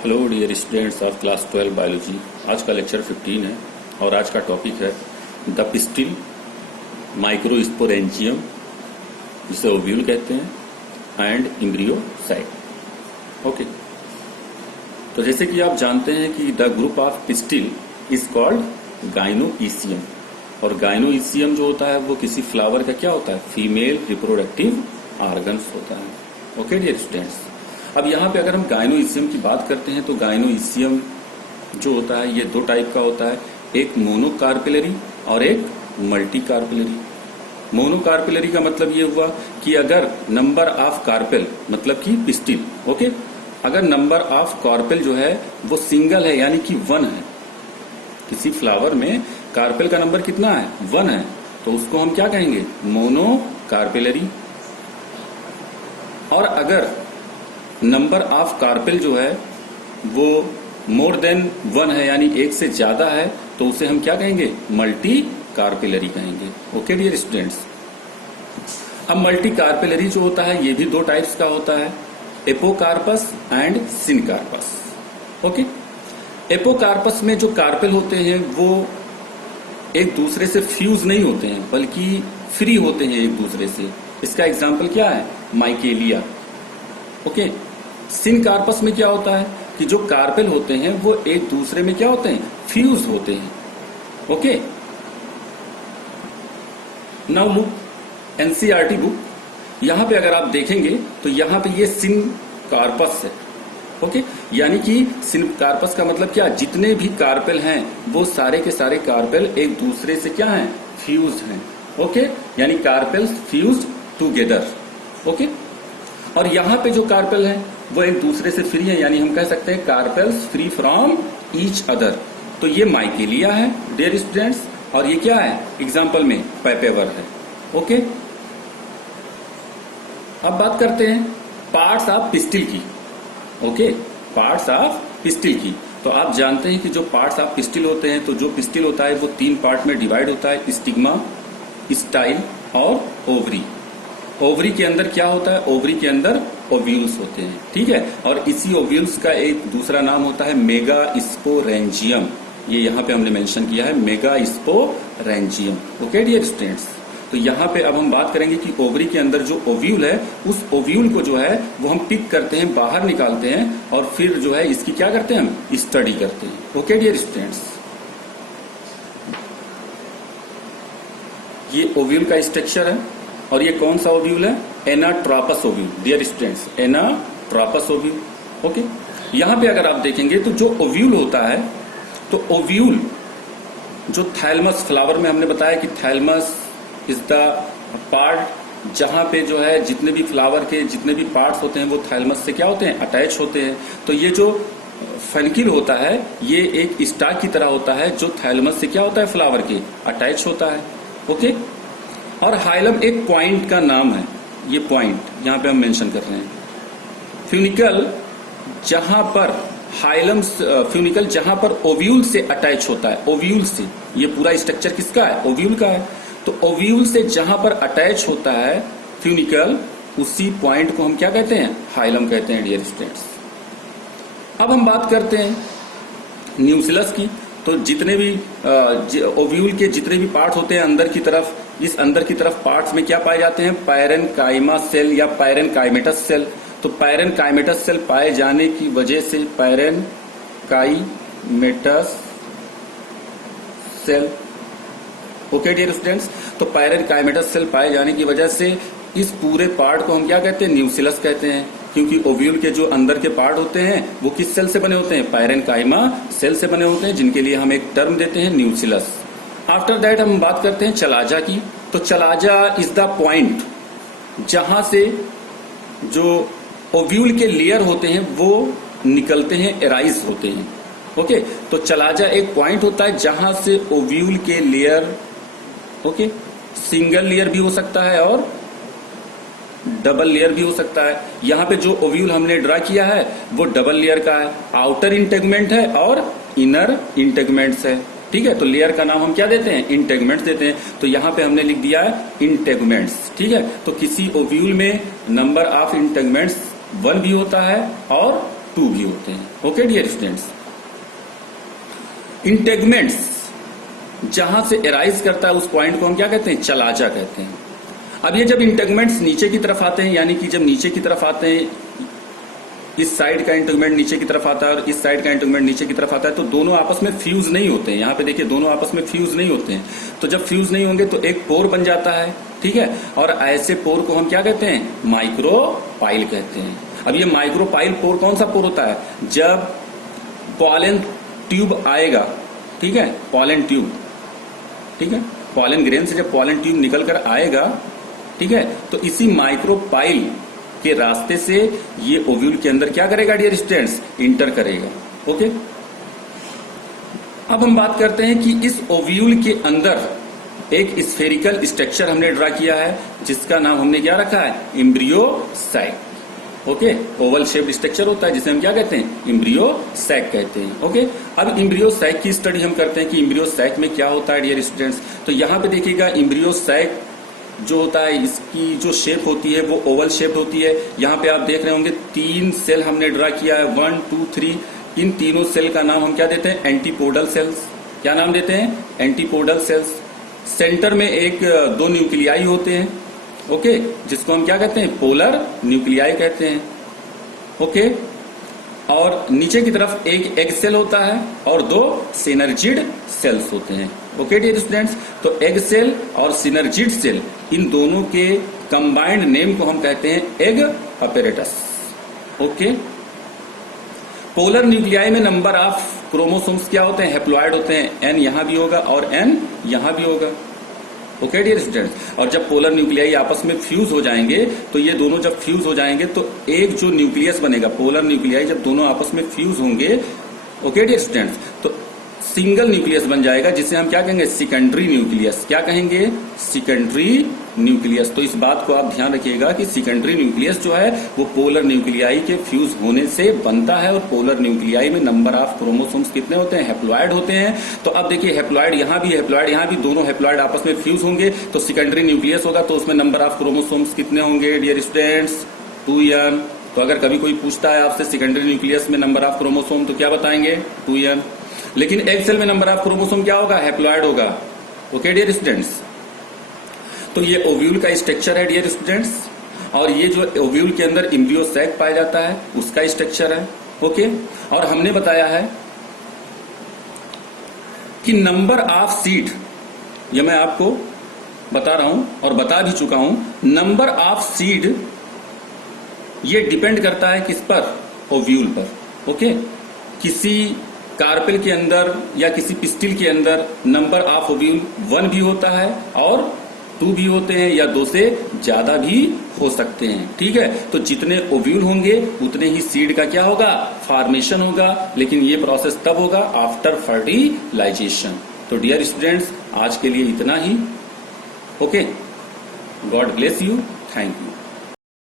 Hello dear students of class 12 biology. आज का lecture 15 है और आज का टॉपिक है द पिस्टिल माइक्रोस्पोरेंजियम, जिसे ओव्यूल कहते हैं, एंड एम्ब्रियोसाइट। ओके, तो जैसे कि आप जानते हैं कि the group of pistil is called gynoecium, और गाइनोईसियम जो होता है वो किसी फ्लावर का क्या होता है, फीमेल रिप्रोडक्टिव ऑर्गन्स होता है। ओके डियर स्टूडेंट्स, अब यहाँ पे अगर हम गाइनोईसियम की बात करते हैं तो गाइनोईसियम जो होता है ये दो टाइप का होता है, एक मोनोकार्पिलरी और एक मल्टी कार्पिलरी। मोनोकार्पिलरी का मतलब ये हुआ कि अगर नंबर ऑफ कार्पेल मतलब कि पिस्टिल, ओके, अगर नंबर ऑफ कार्पेल जो है वो सिंगल है यानी कि 1 है, किसी फ्लावर में कार्पेल का नंबर कितना है, 1 है, तो उसको हम क्या कहेंगे, मोनोकार्पिलरी। और अगर नंबर ऑफ कार्पेल जो है वो मोर देन 1 है यानी 1 से ज्यादा है, तो उसे हम क्या कहेंगे, मल्टी कार्पिलरी कहेंगे। ओके डियर स्टूडेंट्स, अब मल्टी कार्पिलरी जो होता है ये भी दो टाइप्स का होता है, apocarpous and syncarpous. Okay, apocarpous में जो कार्पेल होते हैं वो एक दूसरे से फ्यूज नहीं होते हैं बल्कि फ्री होते हैं एक दूसरे से। इसका एग्जाम्पल क्या है, माइकेलिया। ओके, सिनकार्पस में क्या होता है कि जो कार्पेल होते हैं वो एक दूसरे में क्या होते हैं, फ्यूज होते हैं। Okay, now look NCERT book, यहां पे अगर आप देखेंगे तो यहां पे ये सिनकार्पस है। ओके, यानी कि सिनकार्पस का मतलब क्या, जितने भी कार्पेल हैं वो सारे के सारे कार्पेल एक दूसरे से क्या हैं, फ्यूज हैं। ओके, यानी कार्पेल्स फ्यूज्ड टुगेदर। ओके, और यहां पे जो कार्पेल हैं वो एक दूसरे से फ्री है, यानी हम कह सकते हैं carpels free from each other. तो ये माइकेलिया है डियर स्टूडेंट्स, और ये क्या है, एग्जाम्पल में पैपेवर है। ओके, अब बात करते हैं पार्ट्स ऑफ पिस्टिल की। ओके, पार्ट्स ऑफ पिस्टिल की, तो आप जानते हैं कि जो पार्ट्स ऑफ पिस्टिल होते हैं, तो जो पिस्टिल होता है वो 3 पार्ट में डिवाइड होता है, स्टिग्मा, स्टाइल और ओवरी। ओवरी के अंदर क्या होता है, ओवरी के अंदर ओव्यूल्स होते हैं, ठीक है, और इसी ओव्यूल्स का एक दूसरा नाम होता है मेगास्पोरेंजियम। ये यहाँ पे हमने मेंशन किया है, मेगास्पोरेंजियम। ओके डियर स्टूडेंट्स, तो यहाँ पे अब हम बात करेंगे कि ओवरी के अंदर जो ओव्यूल है, उस ओव्यूल को जो है वो हम पिक करते हैं, बाहर निकालते हैं, और फिर जो है इसकी क्या करते हैं, हम स्टडी करते हैं। ओके डियर स्टूडेंट्स, ये ओव्यूल का स्ट्रक्चर है, और ये कौन सा ओव्यूल है, anatropous ovule dear students, anatropous ovule. Okay, यहां पे अगर आप देखेंगे तो जो ओव्यूल होता है, तो ओव्यूल जो थैलमस, फ्लावर में हमने बताया कि थैलमस इज द पार्ट जहां पे जो है जितने भी फ्लावर के जितने भी पार्ट्स होते हैं वो थैलमस से क्या होते हैं, अटैच होते हैं। तो ये जो फैनिकिल होता है ये एक स्टाक की तरह होता है जो थैलमस से क्या होता है, फ्लावर के अटैच होता है। ओके, और हाइलम एक पॉइंट का नाम है, ये पॉइंट यहां पे हम मेंशन कर रहे हैं। फ्यूनिकल जहां पर हाइलम, फ्यूनिकल जहां पर ओव्यूल से अटैच होता है, ओव्यूल से, ये पूरा स्ट्रक्चर किसका है, ओव्यूल का है। तो ओव्यूल से जहां पर अटैच होता है फ्यूनिकल, उसी पॉइंट को हम क्या कहते हैं, हाइलम कहते हैं डियर स्टूडेंट्स। अब हम बात करते हैं न्यूसिलस की, तो जितने भी ओव्यूल के जितने भी पार्ट होते हैं अंदर की तरफ, इस अंदर की तरफ पार्ट्स में क्या पाए जाते हैं, पैरेनकाइमा सेल या पैरेनकाइमेटस सेल। तो पैरेनकाइमेटस सेल पाए जाने की वजह से parenchymatous cell, okay dear students, तो पैरेनकाइमेटस सेल पाए जाने की वजह से इस पूरे पार्ट को हम क्या कहते हैं, न्यूसिलस कहते हैं, क्योंकि ओव्यूल के जो अंदर के पार्ट होते हैं वो किस सेल से बने होते हैं, पैरेनकाइमा सेल से बने होते हैं, जिनके लिए हम एक टर्म देते हैं न्यूसिलस। आफ्टर दैट हम बात करते हैं चलाजा की, तो चलाजा इज द पॉइंट जहां से जो ओव्यूल के लेयर होते हैं वो निकलते हैं, एराइज होते हैं। ओके, तो चलाजा एक पॉइंट होता है जहां से ओव्यूल के लेयर, ओके, सिंगल लेयर भी हो सकता है और डबल लेयर भी हो सकता है। यहां पे जो ओव्यूल हमने ड्रा किया है वो डबल लेयर का है, आउटर इंटेगमेंट है और इनर इंटेगमेंट्स है, ठीक है। तो लेयर का नाम हम क्या देते हैं, इंटेगमेंट्स देते हैं। तो यहां पे हमने लिख दिया है इंटेगमेंट्स, ठीक है। तो किसी ओव्यूल में नंबर ऑफ इंटेगमेंट्स 1 भी होता है और 2 भी होते हैं। ओके डियर स्टूडेंट्स, इंटेगमेंट्स जहां से एराइज करता है उस पॉइंट को हम क्या कहते हैं, चलाजा कहते हैं। अब ये जब इंटेगमेंट्स नीचे की तरफ आते हैं, यानी कि जब नीचे की तरफ आते हैं, इस साइड का इंटेगमेंट नीचे की तरफ आता है और इस साइड का इंटेगमेंट नीचे की तरफ आता है, तो दोनों आपस में फ्यूज नहीं होते हैं। यहाँ पे देखिए दोनों आपस में फ्यूज नहीं होते हैं। तो जब फ्यूज नहीं होंगे तो एक पोर बन जाता है, ठीक है, और ऐसे पोर को हम क्या कहते हैं, माइक्रोपाइल कहते हैं। अब ये माइक्रोपाइल पोर कौन सा पोर होता है, जब पॉलन ट्यूब आएगा, ठीक है, पॉलन ट्यूब, ठीक है, पॉलन ग्रेन से जब पॉलन ट्यूब निकल कर आएगा, ठीक है, तो इसी माइक्रोपाइल के रास्ते से ये ओव्यूल के अंदर क्या करेगा डियर स्टूडेंट्स, इंटर करेगा। ओके, अब हम बात करते हैं कि इस ओव्यूल के अंदर एक स्फेरिकल स्ट्रक्चर हमने ड्रा किया है, जिसका नाम हमने क्या रखा है, embryo sac. Okay, oval shaped structure होता है जिसे हम क्या कहते हैं, एम्ब्रियो सैक कहते हैं। ओके, अब एम्ब्रियो सैक की स्टडी हम करते हैं कि एम्ब्रियो सैक में क्या होता है डियर स्टूडेंट्स। तो यहां पे देखिएगा एम्ब्रियो सैक जो होता है, इसकी जो शेप होती है वो ओवल शेप्ड होती है। यहाँ पे आप देख रहे होंगे 3 सेल हमने ड्रा किया है, 1 2 3। इन तीनों सेल का नाम हम क्या देते हैं, एंटीपोडल सेल्स। क्या नाम देते हैं, एंटीपोडल सेल्स। सेंटर में 2 न्यूक्लियाई होते हैं, ओके, जिसको हम क्या कहते हैं, पोलर न्यूक्लियाई कहते हैं। ओके, और नीचे की तरफ एक एग सेल होता है और 2 सिनर्जिड सेल्स होते हैं। ओके डियर स्टूडेंट्स, तो एग सेल और सिनर्जिड सेल, इन दोनों के कंबाइंड नेम को हम कहते हैं egg apparatus. Okay, polar nuclei में नंबर ऑफ क्रोमोसोम्स क्या होते हैं, हैप्लॉइड होते हैं। एन यहां भी होगा और एन यहां भी होगा। ओके डियर स्टूडेंट्स, और जब पोलर न्यूक्लियाई आपस में फ्यूज हो जाएंगे, तो ये दोनों जब फ्यूज हो जाएंगे तो एक जो न्यूक्लियस बनेगा, पोलर न्यूक्लियाई जब दोनों आपस में फ्यूज होंगे, ओके डियर स्टूडेंट्स, तो सिंगल न्यूक्लियस बन जाएगा, जिसे हम क्या कहेंगे, सेकेंडरी न्यूक्लियस। क्या कहेंगे, सेकेंडरी न्यूक्लियस। तो इस बात को आप ध्यान रखिएगा कि सेकेंडरी न्यूक्लियस जो है वो पोलर न्यूक्लियाई के फ्यूज होने से बनता है, और पोलर न्यूक्लियाई में नंबर ऑफ क्रोमोसोम्स कितने होते हैं, हैप्लॉइड होते हैं। तो अब देखिए हैप्लॉइड यहां भी, हैप्लॉइड यहां भी, दोनों हैप्लॉइड आपस में फ्यूज होंगे तो सेकेंडरी न्यूक्लियस होगा, तो उसमें नंबर ऑफ क्रोमोसोम्स कितने होंगे डियर स्टूडेंट्स, 2n। तो अगर कभी कोई पूछता है आपसे सेकेंडरी न्यूक्लियस में नंबर ऑफ क्रोमोसोम, तो क्या बताएंगे, 2n। लेकिन एग सेल में नंबर ऑफ क्रोमोसोम क्या होगा, हैप्लॉइड होगा। ओके डियर स्टूडेंट्स, तो ये ओव्यूल का स्ट्रक्चर है डियर स्टूडेंट्स, और ये जो ओव्यूल के अंदर एम्ब्रियो सैक पाया जाता है उसका स्ट्रक्चर है। ओके, और हमने बताया है कि नंबर ऑफ सीड, ये मैं आपको बता रहा हूं और बता भी चुका हूं, नंबर ऑफ सीड ये डिपेंड करता है किस पर, ओव्यूल पर। ओके, किसी कार्पेल के अंदर या किसी पिस्टिल के अंदर नंबर ऑफ ओव्यूल 1 भी होता है और 2 भी होते हैं, या 2 से ज्यादा भी हो सकते हैं। ठीक है, तो जितने ओव्यूल होंगे उतने ही सीड का क्या होगा, फॉर्मेशन होगा। लेकिन ये प्रोसेस तब होगा आफ्टर फर्टिलाइजेशन। तो डियर स्टूडेंट्स, आज के लिए इतना ही। Okay, God bless you, thank you.